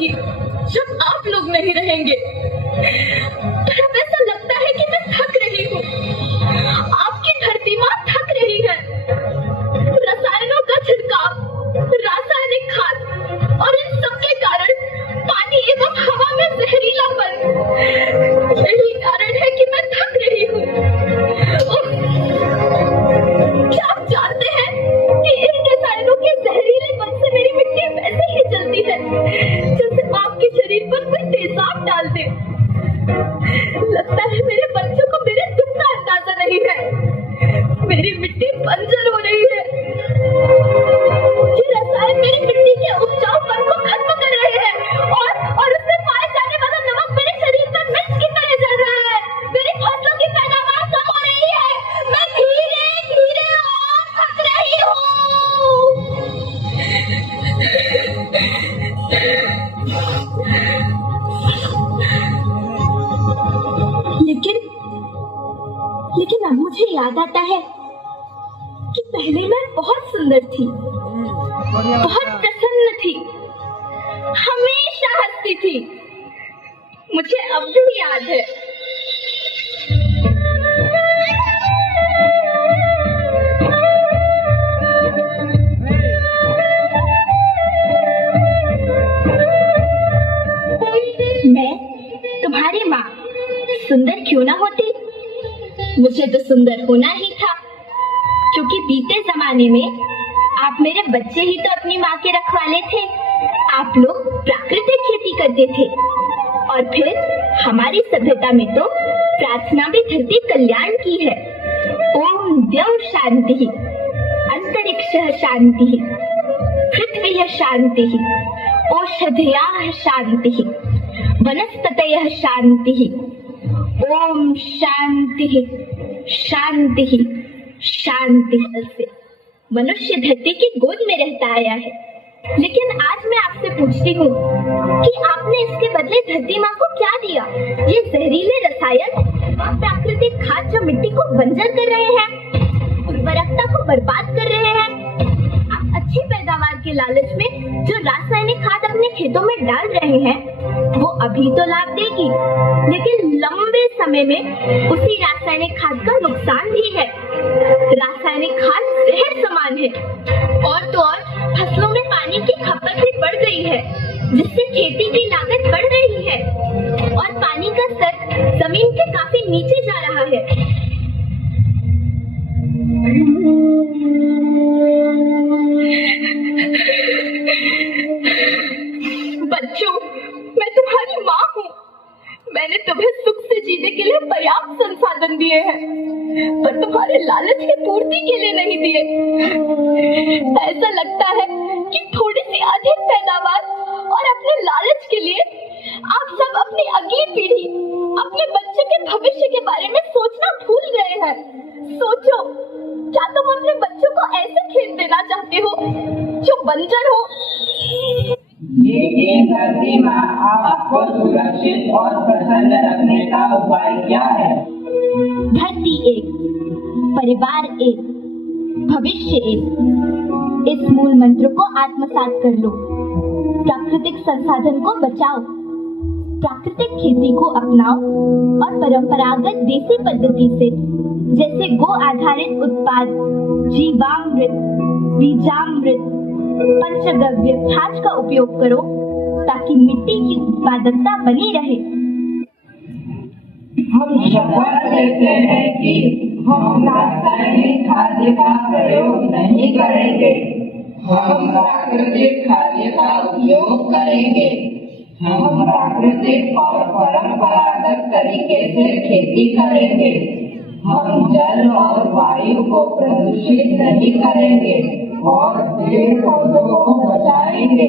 रहूंगी जब आप लोग नहीं रहेंगे। पर अब ऐसा लगता है कि मैं थक रही हूँ। आपकी धरती माँ थक रही है। रसायनों का छिड़काव, रासायनिक खाद और इन सब के कारण पानी एवं हवा में जहरीलापन, यही कारण है कि मैं थक रही हूँ। क्या आप जानते हैं कि इन रसायनों के जहरीलेपन से मेरी मिट्टी वैसे ही जलती है जैसे आपके शरीर पर कोई तेजाब डाल दे। लगता है मेरे बच्चों को मेरे दुख का अंदाजा नहीं है। मेरी मिट्टी बंजर हो रही है। ये रसायन मेरी मिट्टी के उपजाऊपन को खत्म कर रहे हैं और उससे पाए जाने वाला नमक मेरे शरीर पर मिर्च की तरह जल रहा है। मेरी फसलों की पैदावार कम हो रही है। मैं धीरे धीरे और थक रही हूँ। लेकिन अब मुझे याद आता है कि पहले मैं बहुत सुंदर थी, बहुत प्रसन्न थी, हमेशा हंसती थी। मुझे अब भी याद है। मैं तुम्हारी माँ सुंदर क्यों ना होती, मुझे तो सुंदर होना ही था, क्योंकि बीते जमाने में आप मेरे बच्चे ही तो अपनी माँ के रखवाले थे। आप लोग प्राकृतिक खेती करते थे और फिर हमारी सभ्यता में तो प्रार्थना भी धरती कल्याण की है। ओम द्यौ शांति, अंतरिक्षः शांति, पृथ्वी शांति, औषधयः शांति, वनस्पतयः शांति। ओम शांति शांति शांति। से मनुष्य धरती की गोद में रहता आया है, लेकिन आज मैं आपसे पूछती हूँ कि आपने इसके बदले धरती माँ को क्या दिया? ये जहरीले रसायन, प्राकृतिक खाद जो मिट्टी को बंजर कर रहे हैं, उर्वरकता को बर्बाद कर रहे हैं। आप अच्छी पैदावार के लालच में जो रासायनिक खाद अपने खेतों में डाल रहे हैं, वो अभी तो लाभ देगी, लेकिन लंबे समय में उसी रासायनिक खाद का नुकसान भी है। रासायनिक खाद जहर समान है, और तो और फसलों में पानी की खपत भी बढ़ गई है, जिससे खेती की लागत बढ़ रही है और पानी का स्तर जमीन के काफी नीचे जा रहा है। बच्चों, मैं तुम्हारी माँ हूँ। मैंने तुम्हें सुख से जीने के लिए पर्याप्त संसाधन दिए हैं, पर तुम्हारे लालच की पूर्ति के लिए नहीं दिए। ऐसा लगता है कि थोड़ी सी अधिक पैदावार और अपने लालच के लिए आप सब अपनी अगली पीढ़ी, अपने बच्चे के भविष्य के बारे में सोचना भूल गए हैं। सोचो, क्या तुम अपने बच्चों को ऐसे खेत देना चाहते हो जो बंजर हो? लेकिन धरती माँ, आपको सुरक्षित और प्रसन्न रखने का उपाय क्या है? धरती एक, परिवार एक, भविष्य एक। इस मूल मंत्र को आत्मसात कर लो। प्राकृतिक संसाधन को बचाओ, प्राकृतिक खेती को अपनाओ और परंपरागत देसी पद्धति से, जैसे गो आधारित उत्पाद, जीवामृत, बीजामृत, पंचगव्य खाद का उपयोग करो, ताकि मिट्टी की उत्पादकता बनी रहे। हम शपथ लेते हैं कि हम रासायनिक खाद्य का प्रयोग नहीं करेंगे। हम प्राकृतिक खाद्य का उपयोग करेंगे। हम प्राकृतिक और परंपरागत तरीके से खेती करेंगे। हम जल और वायु को प्रदूषित नहीं करेंगे और पेड़ पौधों को बचाएंगे।